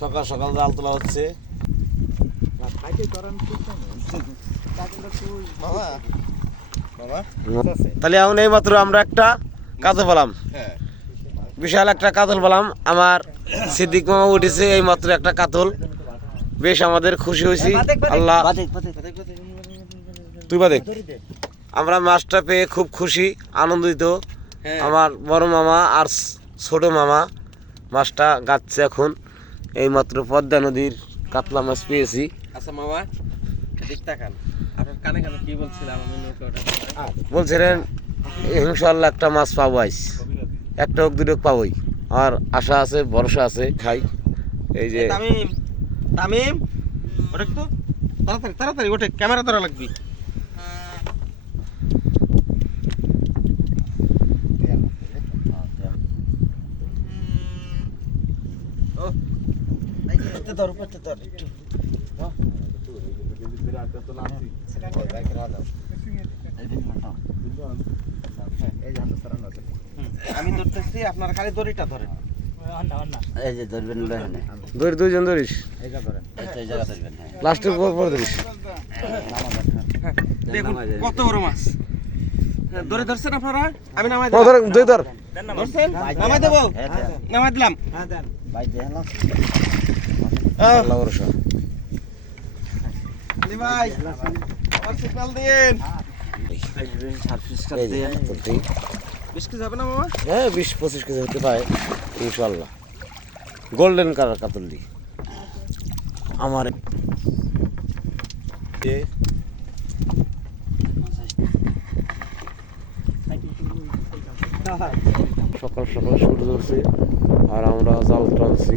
সকাল সকাল জাল তোলা হচ্ছে। তাহলে এখন এই মাত্র আমরা একটা কাতল পেলাম, বিশাল একটা কাতল পেলাম। আমার সিদ্দিক মামা উঠেছে এই মাত্র একটা কাতল, বেশ আমাদের খুশি হয়েছি। আল্লাহ তুই বাদে আমরা মাছটা পেয়ে খুব খুশি আনন্দিত। আমার বড় মামা আর ছোট মামা মাছটা গাচ্ছে এখন। এই মাত্র পদ্মা নদীর কাতলা মাছ পেয়েছি। আচ্ছা মামা দেখতে খান, আপনার কানে কানে কি বলছিলাম আমি বলছিলেন ইনশাআল্লাহ একটা মাছ পাবো, আইস একটা হোক দুটো পাবোই। আর আশা আছে, ভরসা আছে, খাই। এই যে তামিম তামিম ওটা তো তাড়াতাড়ি তাড়াতাড়ি ওঠে, ক্যামেরা ধরা লাগবে। আমি ধরতেছি, আপনার খালি দড়িটা ধরেন। এই যে ধরবেন ধরি, দুইজন ধরিস, এই জায়গা ধরবেন। লাস্টের পর ধরিস। দেখুন কত বড় মাছ। দড়ি ধরছেন আপনারা? আমি নামাই ধর দুই ধর। ধরছেন? নামাই দেবো? নামাই দিলাম। আল্লাহ ভরসা। আলী ভাই আমার সিগন্যাল দিন। এই যে কাতলটি। 20 কেজি হবে না মামা? হ্যাঁ 20-25 কেজি হতে পারে ইনশাল্লাহ। গোল্ডেন কালার কাতলটি আমার। সকাল সকাল সূর্য উঠছে আর আমরা জাল টানছি।